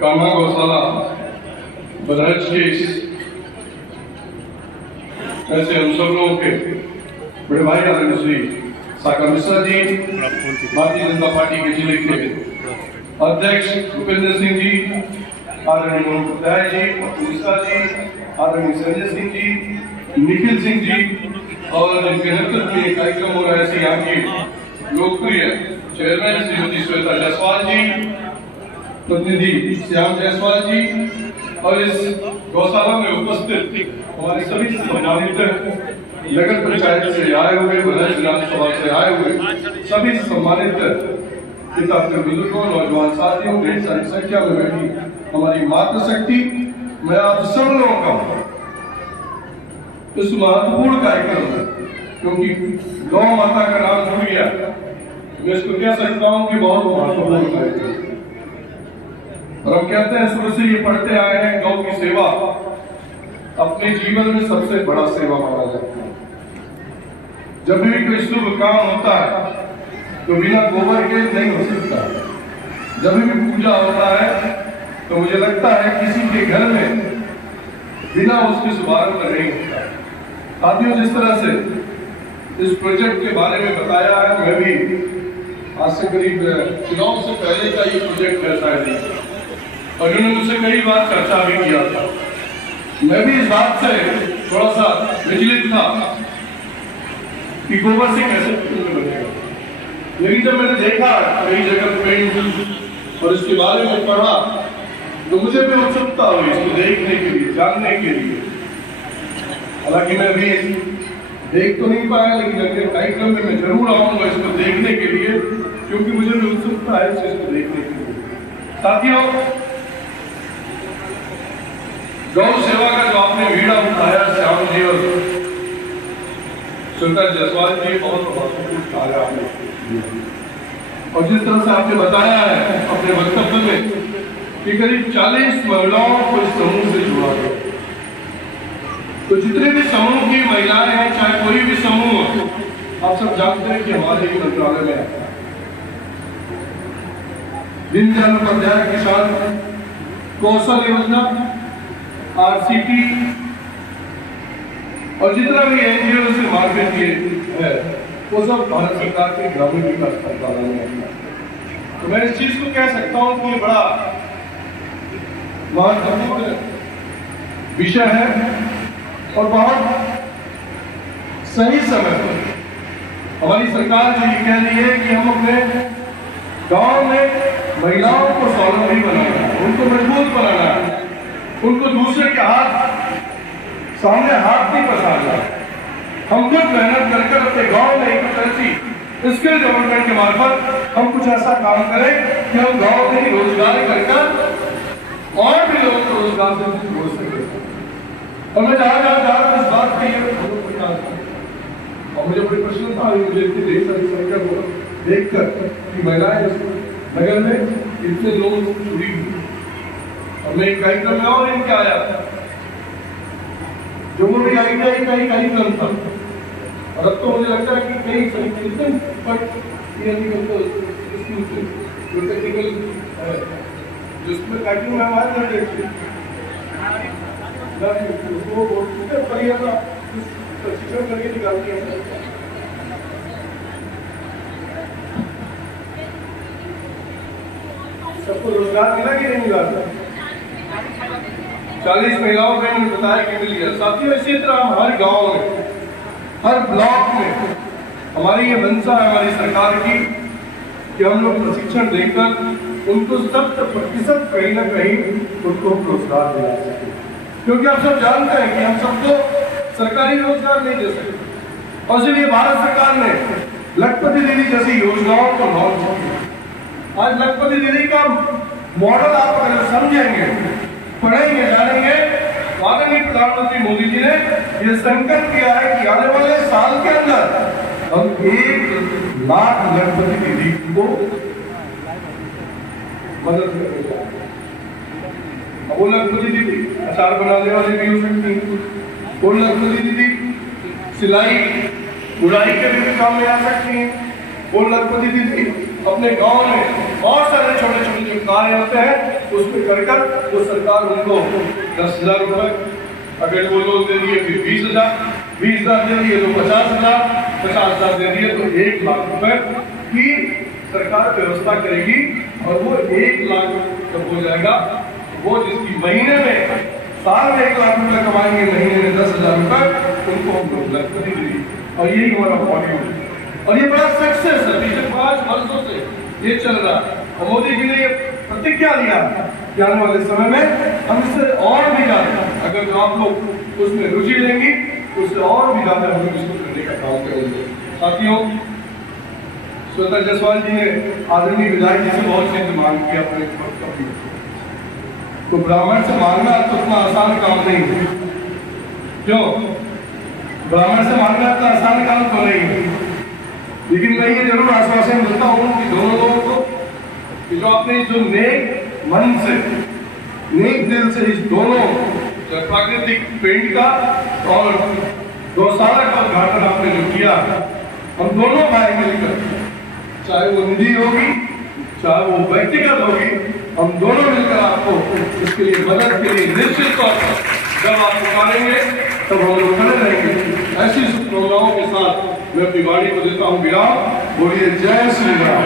कान्हा गौशाला बरहज के ऐसे हम सब लोगों के बड़े भाई आदरणीय श्री सागर मिश्रा जी, भारतीय जनता पार्टी के जिले के अध्यक्ष भूपेंद्र सिंह जी, आदरणीय मोहन उपाध्याय जी, मिश्रा जी, आदरणीय संजय सिंह जी, निखिल सिंह जी और जिनके नेतृत्व में कार्यक्रम हो रहा है ऐसे यहाँ की लोकप्रिय चेयरमैन श्रीमती श्वेता जायसवाल जी, प्रतिनिधि श्याम जायसवाल जी और इस गौशाला में उपस्थित हमारे सभी सम्मानित नगर पंचायत से आए हुए, बरहज विधानसभा से आए हुए सभी सम्मानित पिता बुजुर्गों, नौजवान साथियों, ढेर सारी संख्या में बैठी हमारी मातृशक्ति, मैं आप सब लोगों का इस महत्वपूर्ण कार्यक्रम में, क्योंकि गौ माता का नाम जुड़ गया, मैं इसको कह सकता हूं कि बहुत महत्वपूर्ण कार्यक्रम। और हम कहते हैं शुरू से ये पढ़ते आए हैं, गौ की सेवा अपने जीवन में सबसे बड़ा सेवा माना जाता है। जब भी कोई शुभ काम होता है तो बिना गोबर के नहीं हो सकता। जब भी पूजा होता है तो मुझे लगता है किसी के घर में बिना उसके शुभारंभ नहीं होता। साथियों, जिस तरह से इस प्रोजेक्ट के बारे में बताया है, मैं भी आज से करीब चुनाव से पहले का ये प्रोजेक्ट है शायद, और उन्होंने मुझसे कई बार चर्चा भी किया था। मैं भी इस बात से थोड़ा सा विचलित था कि गोबर से कैसे बनेगा, लेकिन जब मैंने देखा कई जगह पेंट और इसके बारे में पढ़ा तो मुझे भी उत्सुकता हुई इसको देखने के लिए, जानने के लिए। हालांकि मैं भी देख तो नहीं पाया, लेकिन अगले कार्यक्रम में मैं जरूर आऊंगा इसको देखने के लिए, क्योंकि मुझे भी उत्सुकता है इस चीज को देखने के लिए। साथियों, गौ सेवा का जो आपने बीड़ा उठाया श्याम जी और श्वेता जायसवाल जी, बहुत महत्वपूर्ण कार्य आपने, और जिस तरह से आपने बताया है अपने वक्तव्य में कि करीब 40 महिलाओं को इस समूह से जोड़ा गया। तो जितने भी समूह की महिलाएं हैं, चाहे कोई भी समूह हो, आप सब जानते हैं कि हमारे ही मंत्रालय में आता है। दीनदयाल उपाध्याय किसान कौशल योजना, आरसीटी और जितना भी एनजीओ से मार्केट है वो सब भारत सरकार के ग्रामीण विकास मंत्रालय में आता है। तो मैं इस चीज को कह सकता हूं कि बड़ा महत्वपूर्ण विषय है और बहुत सही समय पर हमारी सरकार जो ये कह रही है कि हम अपने गांव में महिलाओं को स्वावलंबी बनाना है, उनको मजबूत बनाना है, उनको दूसरे के सामने हाथ नहीं पसारना। हम खुद मेहनत कर अपने गांव में एक ऐसी स्किल डेवलपमेंट के मार्फत हम कुछ ऐसा काम करें कि हम गांव में ही रोजगार करकर और भी लोगों को रोजगार से जोड़ सके। और मैं जहां जहां जा रहा हूं इस बात की और मुझे बड़ी प्रसन्नता हुई, मुझे इतनी ढेर सारी संख्या को देखकर कि महिलाएं नगर में इतने लोग जुड़ी हुई। और मैं एक कार्यक्रम में और इनके आया जो भी आईटीआई का ही कार्यक्रम था, और अब तो मुझे लगता है कि कई संगठन पर जो टेक्निकल जिसमें कार्यक्रम में हमारे प्रशिक्षण करके निकालती है। सबको रोजगार मिला कि नहीं मिला? 40 महिलाओं को मैंने बताया कि मिल गया। साथियों, इसी तरह हम हर गांव में, हर ब्लॉक में हमारी ये मंशा है हमारी सरकार की कि हम लोग प्रशिक्षण देकर उनको 70% कहीं ना कहीं उनको रोजगार दिला सकें, क्योंकि आप सब जानते हैं कि हम सबको सरकारी रोजगार नहीं दे सकते। और इसलिए भारत सरकार ने लखपति दीदी जैसी योजनाओं को लॉन्च किया। आज लखपति दीदी का मॉडल आप अगर समझेंगे, पढ़ेंगे, जानेंगे, आदरणीय प्रधानमंत्री मोदी जी ने यह संकल्प किया है कि आने वाले साल के अंदर हम 1 लाख लखपति दीदी को मदद करेंगे। वो लखपति दीदी अचार बनाने वाले भी हो सकती हैं, वो लखपति दीदी सिलाई बुनाई के भी काम में आ सकती हैं, वो लखपति दीदी अपने गांव में बहुत सारे छोटे छोटे कार्य होते हैं उसमें कर वो सरकार उनको 10,000 रुपए, अगर वो लोग दे दिए फिर 20,000 दे दिए तो 50,000 दे दिए तो 1 लाख रुपए की सरकार व्यवस्था करेगी। और वो 1 लाख जब हो जाएगा, वो जिसकी महीने में साल में 1 लाख रुपए कमाएंगे, महीने में 10,000 रुपए, उनको हम उपलब्ध करेंगे। और यही हमारा मॉड्यूल है और ये बड़ा सक्सेस है। पिछले 5 वर्षों से ये चल रहा है और मोदी जी ने प्रतिज्ञा लिया कि आने वाले समय में हम इससे और भी ज्यादा, अगर जो आप लोग उसमें रुचि लेंगी उससे और भी ज्यादा हम लोग इसको करने का काम करेंगे। साथियों, श्वेता जायसवाल जी ने आदरणीय विधायक जी से बहुत चीज मांग की अपने तो ब्राह्मण से मांगना तो उतना आसान काम नहीं है। क्यों? ब्राह्मण से मांगना इतना आसान काम तो नहीं है, लेकिन मैं ये जरूर आश्वासन देता हूँ कि दोनों लोगों को कि जो आपने जो नेक मन से, नेक दिल से इस दोनों प्राकृतिक पेंट का और गौशाला का उद्घाटन आपने जो किया, हम दोनों भाई मिलकर, चाहे वो निधि होगी चाहे वो व्यक्तिगत होगी, हम दोनों मिलकर आपको इसके लिए मदद के लिए निश्चित तौर पर जब आप पुकारेंगे तब हम लोग खड़े रहेंगे। ऐसी शुभकामनाओं के साथ मैं अपनी वाणी को देता हूँ विराम। बोलिए जय श्री राम।